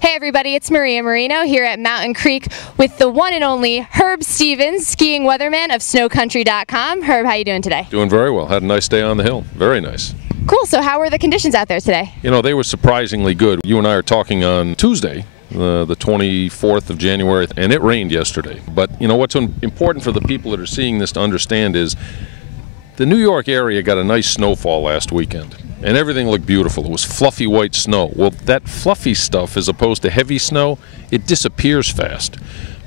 Hey everybody, it's Maria Marino here at Mountain Creek with the one and only Herb Stevens, skiing weatherman of snowcountry.com. Herb, how you doing today? Doing very well. Had a nice day on the hill. Very nice. Cool. So how were the conditions out there today? You know, they were surprisingly good. You and I are talking on Tuesday, the 24th of January, and it rained yesterday. But, you know, what's important for the people that are seeing this to understand is the New York area got a nice snowfall last weekend, and everything looked beautiful. It was fluffy white snow. Well, that fluffy stuff, as opposed to heavy snow, it disappears fast.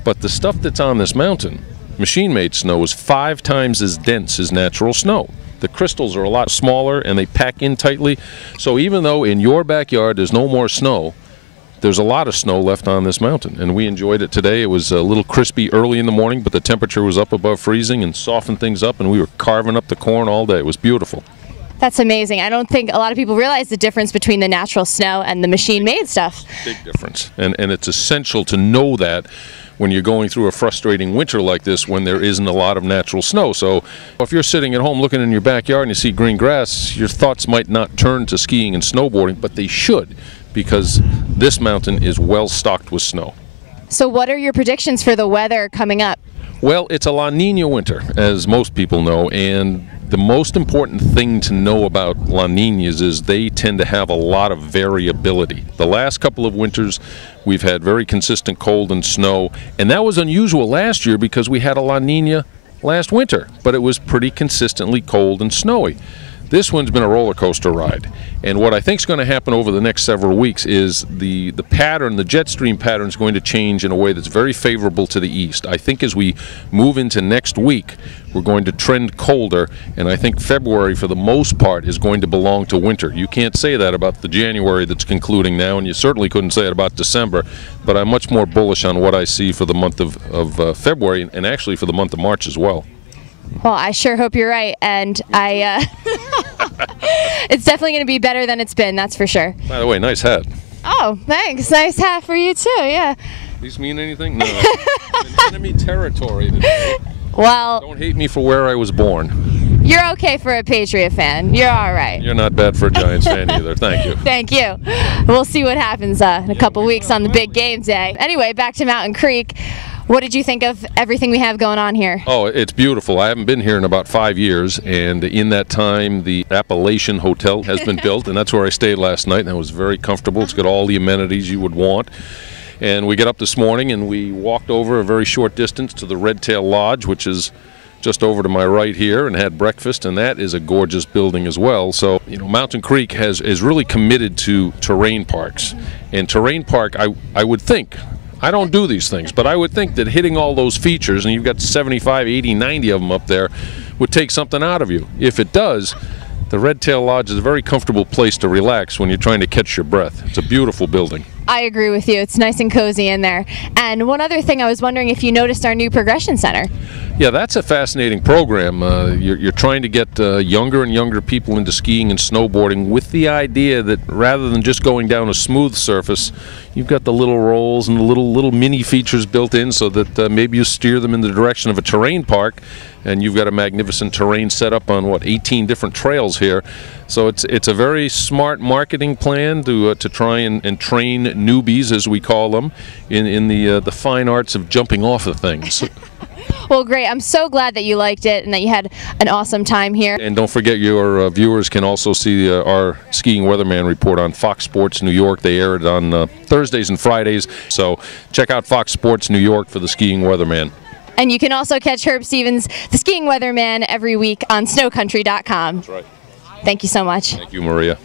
But the stuff that's on this mountain, machine-made snow, is 5 times as dense as natural snow. The crystals are a lot smaller and they pack in tightly. So even though in your backyard there's no more snow, there's a lot of snow left on this mountain, and we enjoyed it today. It was a little crispy early in the morning, but the temperature was up above freezing and softened things up, and we were carving up the corn all day. It was beautiful. That's amazing. I don't think a lot of people realize the difference between the natural snow and the machine-made stuff. Big difference, and it's essential to know that when you're going through a frustrating winter like this when there isn't a lot of natural snow. So if you're sitting at home looking in your backyard and you see green grass, your thoughts might not turn to skiing and snowboarding, but they should, because this mountain is well stocked with snow. So what are your predictions for the weather coming up? Well, it's a La Nina winter, as most people know, and the most important thing to know about La Ninas is they tend to have a lot of variability. The last couple of winters, we've had very consistent cold and snow, and that was unusual last year because we had a La Nina last winter, but it was pretty consistently cold and snowy. This one's been a roller coaster ride, and what I think is going to happen over the next several weeks is the pattern, the jet stream pattern, is going to change in a way that's very favorable to the east. I think as we move into next week, we're going to trend colder, and I think February, for the most part, is going to belong to winter. You can't say that about the January that's concluding now, and you certainly couldn't say it about December, but I'm much more bullish on what I see for the month of February, and actually for the month of March as well. Well, I sure hope you're right, and it's definitely going to be better than it's been, that's for sure. By the way, nice hat. Oh, thanks. Nice hat for you, too, yeah. These mean anything? No. I'm in enemy territory today. Well, don't hate me for where I was born. You're okay for a Patriot fan. You're all right. You're not bad for a Giants fan either. Thank you. Thank you. We'll see what happens in a couple weeks on the big game day. Anyway, back to Mountain Creek. What did you think of everything we have going on here? Oh, it's beautiful. I haven't been here in about 5 years, and in that time, the Appalachian Hotel has been built, and that's where I stayed last night, and it was very comfortable. It's got all the amenities you would want. And we got up this morning, and we walked over a very short distance to the Red Tail Lodge, which is just over to my right here, and had breakfast, and that is a gorgeous building as well. So, you know, Mountain Creek is really committed to terrain parks. And terrain park, I would think, I don't do these things, but I would think that hitting all those features, and you've got 75, 80, 90 of them up there, would take something out of you. If it does, the Red Tail Lodge is a very comfortable place to relax when you're trying to catch your breath. It's a beautiful building. I agree with you. It's nice and cozy in there. And one other thing, I was wondering if you noticed our new progression center. Yeah, that's a fascinating program. You're trying to get younger and younger people into skiing and snowboarding with the idea that rather than just going down a smooth surface, you've got the little rolls and the little mini features built in so that maybe you steer them in the direction of a terrain park, and you've got a magnificent terrain set up on, 18 different trails here. So it's a very smart marketing plan to try and train newbies, as we call them, in the fine arts of jumping off of things. Well, great. I'm so glad that you liked it and that you had an awesome time here. And don't forget, your viewers can also see our Skiing Weatherman report on Fox Sports New York. They air it on Thursdays and Fridays. So check out Fox Sports New York for the Skiing Weatherman. And you can also catch Herb Stevens, the Skiing Weatherman, every week on snowcountry.com. That's right. Thank you so much. Thank you, Maria.